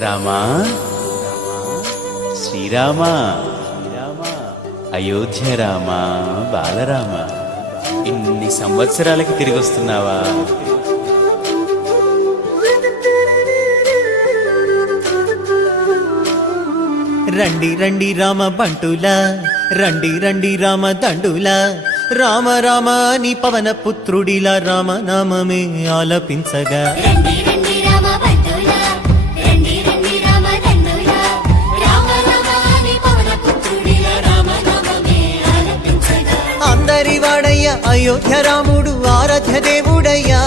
రామా శ్రీరామా అయోధ్య రామా బాలరామ, ఇన్ని సంవత్సరాలకి తిరిగి వస్తున్నావా? రండి రండి రామ బంటులా, రండి రండి రామ దండులా, రామ రామ నీ పవన పుత్రుడిలా రామనామమే ఆలపించగా. అందరి వాడయ్య అయోధ్య రాముడు ఆరాధ్య దేవుడయ్యా,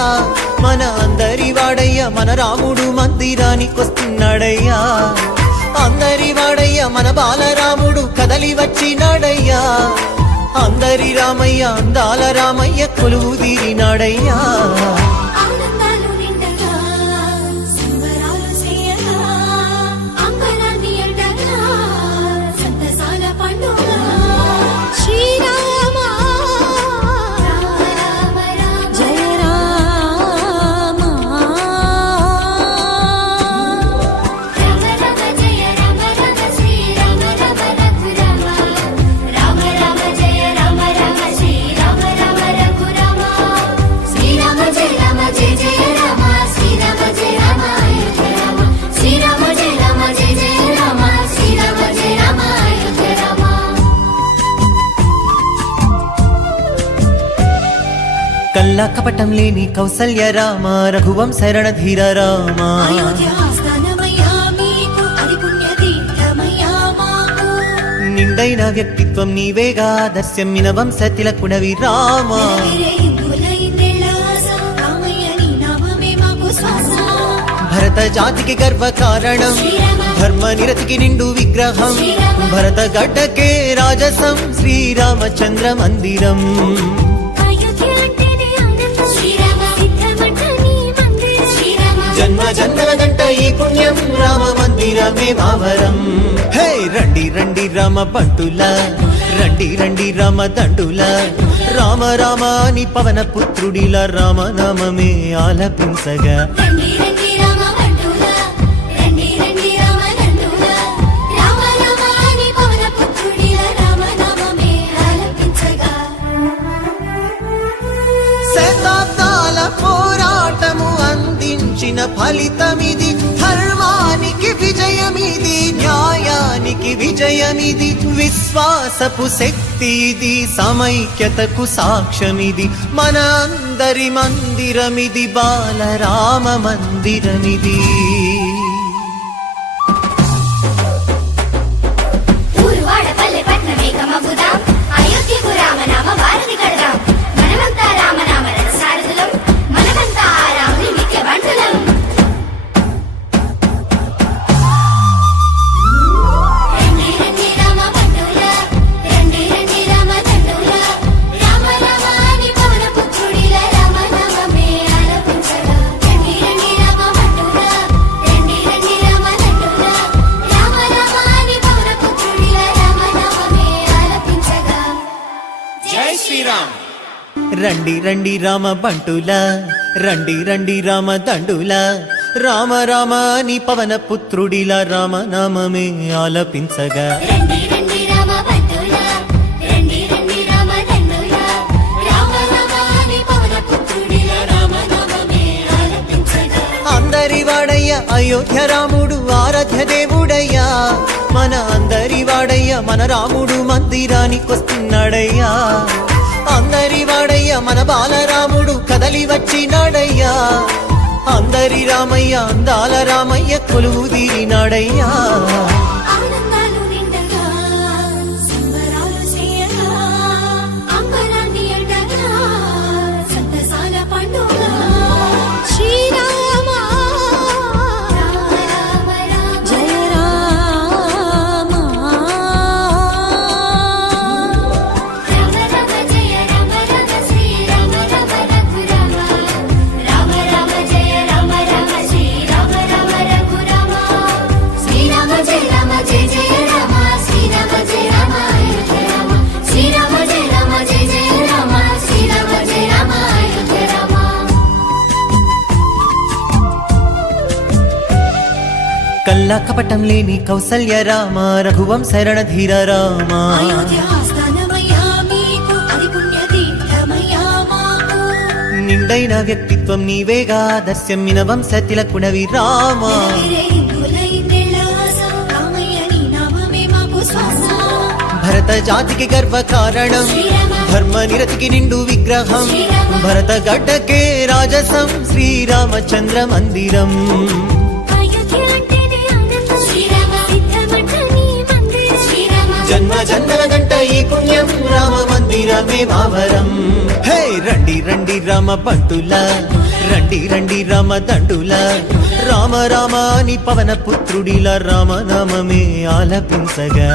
మన అందరి వాడయ్య మన రాముడు మందిరానికొస్తున్నాడయ్యా. అందరి వాడయ్య మన బాలరాముడు కదలి వచ్చినాడయ్యా, అందరి రామయ్య అందాల రామయ్య కొలువు తీరినాడయ్యా. కల్లా కపటం లేని కౌసల్య రామ, రఘువంశ రణధీర రామ. నిండైన వ్యక్తిత్వం నీవేగా, దర్శమ్మిన వంశ తిలకుడవి రామ. భరత జాతికి గర్వ కారణం, ధర్మ నిరతికి నిండు విగ్రహం, భరత గడ్డకే రాజసం శ్రీరామచంద్ర మందిరం. జన్మ జన్మల గంట ఈ పుణ్యం, రామ మందిరమే మావరం. హే రండి రండి రామ బంటులా, రండి రండి రామ దండులా, రామ రామ నీ పవన పుత్రుడిలా రామనామమే ఆలపించగా. శతాబ్దాల పోరాటము అందించిన ఫలితమిది, ధర్మానికి విజయమిది, న్యాయానికి విజయమిది, విశ్వాసపు శక్తిది, సమైక్యతకు సాక్ష్యమిది, మన అందరి మందిరమిది, బాలరామ మందిరమిది. రండి రండి రామ బంటులా, రండి రండి రామ దండులా, రామ రామ నీ పవన పుత్రుడిలా రామనామమే ఆలపించగా. అందరి వాడయ్య అయోధ్య రాముడు ఆరాధ్య దేవుడయ్యా, మన అందరి వాడయ్య మన రాముడు మందిరానికొస్తున్నాడయ్యా. అందరి వాడయ్య మన బాలరాముడు కదలి వచ్చినాడయ్యా, అందరి రామయ్య అందాల రామయ్య కొలువు తీరినాడయ్యా. కల్లా కపటం లేని కౌసల్య రామ రఘువంశ రణధీర రామ నిండైన వ్యక్తిత్వం నీవేగా దస్యమ్మిన వంశ తిలకుడవి రామ భరత జాతికి గర్వ కారణం ధర్మ నిరతికి నిండు విగ్రహం భరత గడ్డకే రాజసం శ్రీరామచంద్ర మందిరం జన్మ జన్మల గంట ఈ పుణ్యం రామ మందిరమే మావరం హే రండి రండి రామ బంటుల రండి రండి రామ దండుల రామ రామ అని పవన పుత్రుడిల రామ నామమే ఆలపించగా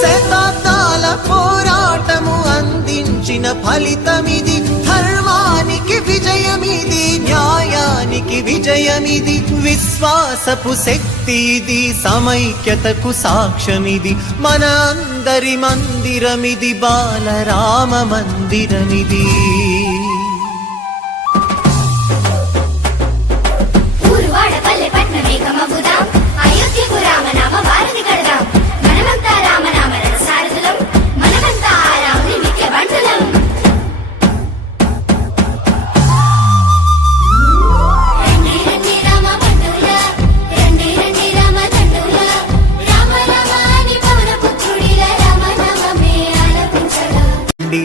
శతాబ్దాల పోరాటము అందించిన ఫలితమిది ధర్మానికి విజయమిది న్యాయానికి విజయమిది విశ్వాసపు శక్తిది సమైక్యతకు సాక్ష్యమిది మన అందరి మందిరమిది బాలరామ మందిరమిది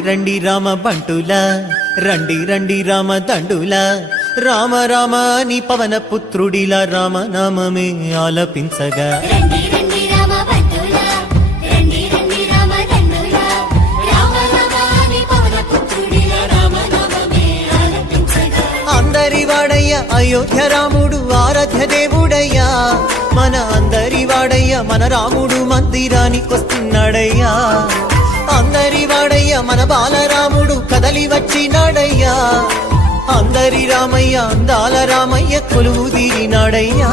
రండి రామ బంటుల రండి రండి రామ దండుల రామ రామ అని పవన పుత్రుడిల రామ నామమే ఆలపించగా అందరి వాడయ్య అయోధ్య రాముడు ఆరాధ్య దేవుడయ్యా మన అందరి వాడయ్య మన రాముడు మందిరానికొస్తున్నాడయ్యా అందరి వాడయ్య మన బాలరాముడు కదలి వచ్చినాడయ్యా అందరి రామయ్య అందాల రామయ్య కొలువు తీరినాడయ్యా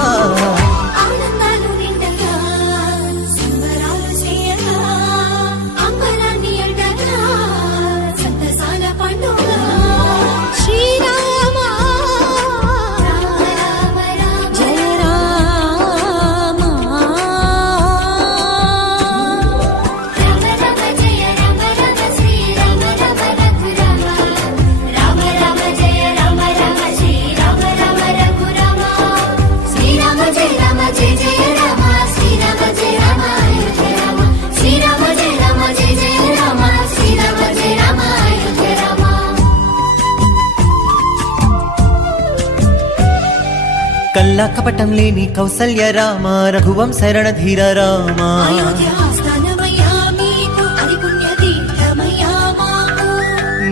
కల్లా కపటం లేని కౌసల్య రామ రఘువంశ రణధీర రామ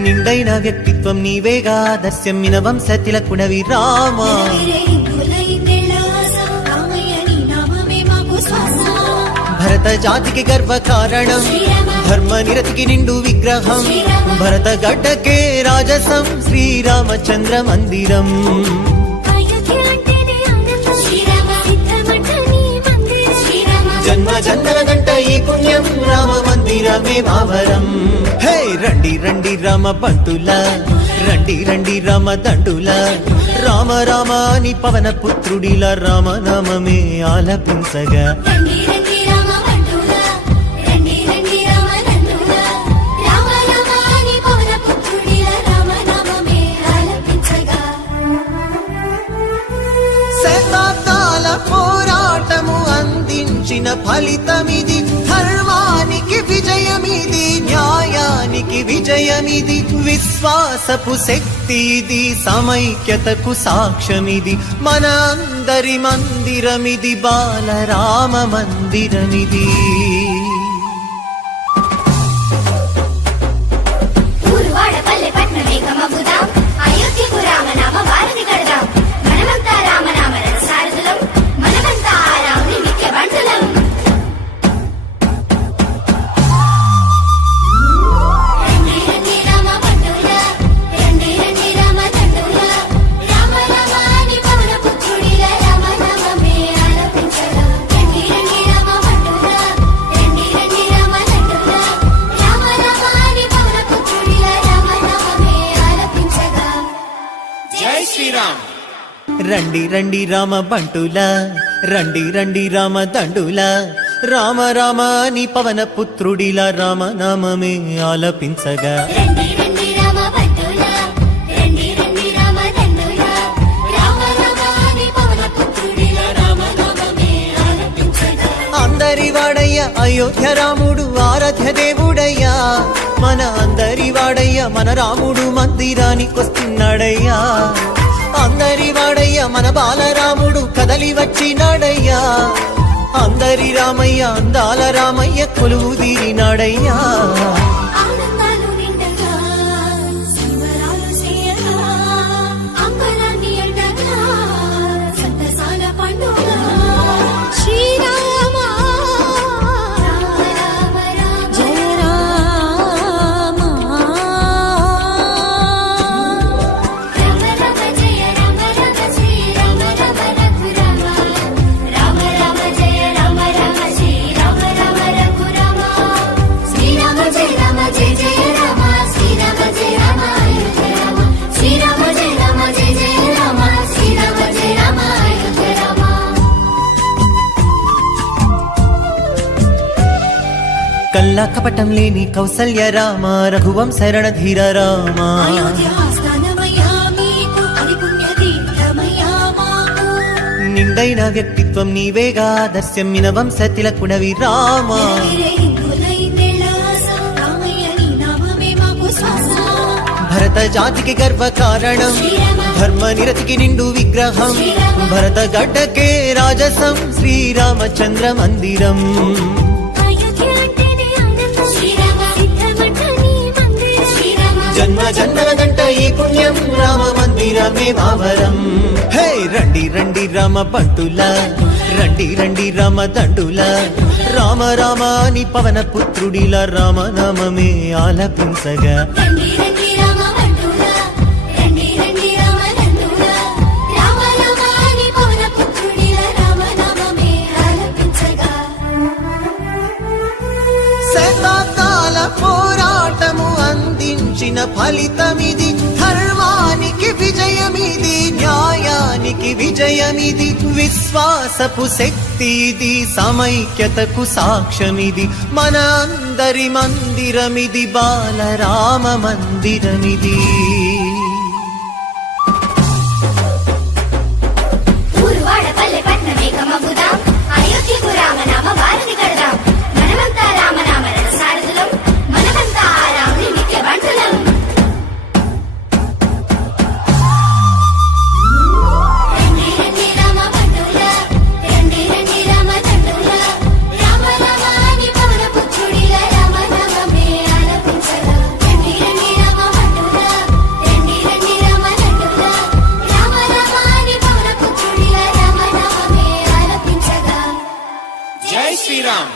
నిండైన వ్యక్తిత్వం నీవేగా దస్యమ్మిన వంశ తిలకుడవి రామ భరత జాతికి గర్వ కారణం ధర్మ నిరతికి నిండు విగ్రహం భరత గడ్డకే రాజసం శ్రీరామచంద్ర మందిరం జన్మ జన్మల గంట ఈ పుణ్యం రామ మందిరమే మావరం హే రండి రండి రామ బంటుల రండి రండి రామ దండుల రామ రామ అని పవన పుత్రుడిల రామ నామమే ఆలపించగా శతాబ్దాల పోరాటము అందించిన ఫలితమిది ధర్మానికి విజయమిది న్యాయానికి విజయమిది విశ్వాసపు శక్తిది సమైక్యతకు సాక్ష్యమిది మన అందరి మందిరమిది బాలరామ మందిరమిది రండి రండి రామ బంటులా రండి రండి రామ దండులా రామ రామ అని పవన పుత్రుడిలా రామ నామమే ఆలపించగా రండి రండి రామ బంటులా రండి రండి రామ దండులా రామ రామాని పవన పుత్రుడిలా రామ నామమే ఆలపించగా అందరి వాడయ్య అయోధ్య రాముడు ఆరాధ్య దేవుడయ్యా మన అందరి వాడయ్య మన రాముడు మందిరానికొస్తున్నాడయ్యా అందరి వాడయ్య మన బాలరాముడు కదలి వచ్చినాడయ్యా అందరి రామయ్య అందాల రామయ్య కొలువు తీరినాడయ్యా ఆనందాలు నిండగా సంబరాలు చేయగా అంబరాన్ని అండగా సంతసాల పండుగ శ్రీరామ రామ రామ రామ జయ రామ రామ రామ జయ రామ రామ శ్రీ రామ రామ రఘురామ రామ రామ జయ రామ రామ శ్రీ రామ రామ రఘురామ శ్రీరామ జయ రామ జయ జయ రామ శ్రీరామ జయ రామ అయోధ్య రామ శ్రీరామ జయ రామ జయ జయ రామ శ్రీరామ జయ రామ అయోధ్య రామ కల్లా కపటం లేని కౌసల్య రామ రఘువంశ రణధీర రామ అయోధ్య ఆస్థానమయ్యా మీకు అది పుణ్యతీర్థమయ్యా మాకు నిండైన వ్యక్తిత్వం నీవేగా దర్శమ్మిన వంశ తిలకుడవి రామ నిరగిరే హిందులైందేళ్ళ ఆశ రామయ్య నీ నామమే మాకు శ్వాస భరత జాతికి గర్వ కారణం ధర్మ నిరతికి నిండు విగ్రహం భరత గడ్డకే రాజసం శ్రీరామచంద్ర మందిరం అయోధ్య అంటేనే ఆనందం శ్రీరామ సిద్ధమంట నీ మందిరం శ్రీరామ జన్మ జన్మల గంట ఈ పుణ్యం రామ మందిరమే మావరం హే రండి రండి రామ బంటులా రండి రండి రామ దండులా రామ రామ అని పవన పుత్రుడిలా రామ నామమే ఆలపించగా రండి రండి రామ బంటులా రండి రండి రామ నందులా రామ రామ అని పవన పుత్రుడిలా రామ నామమే ఆలపించగా శతాబ్దాల పోరాటము అందించిన ఫలితమిది ధర్మానికి విజయమిది న్యాయానికి విజయమిది విశ్వాసపు శక్తి ఇది సమైక్యతకు సాక్ష్యమిది మన అందరి మందిరమిది బాలరామ మందిరమిది ఊరువాడ పల్లె పట్నమే కమబుదాం అయోధ్యకు రామనామ భారతి కడదాం మనమంతా రామనామ రథసారథులం మనమంతా ఆ రాముని నిత్య బంటులం రండి రండి రామ బంటులా రండి రండి రామ దండులా రామ రామ అని పవన పుత్రుడిలా రామ నామమే ఆలపించగా రండి రండి రామ బంటులా రండి రండి రామ దండులా రామ రామ అని పవన పుత్రుడిలా రామ నామమే ఆలపించగా జై శ్రీరామ్.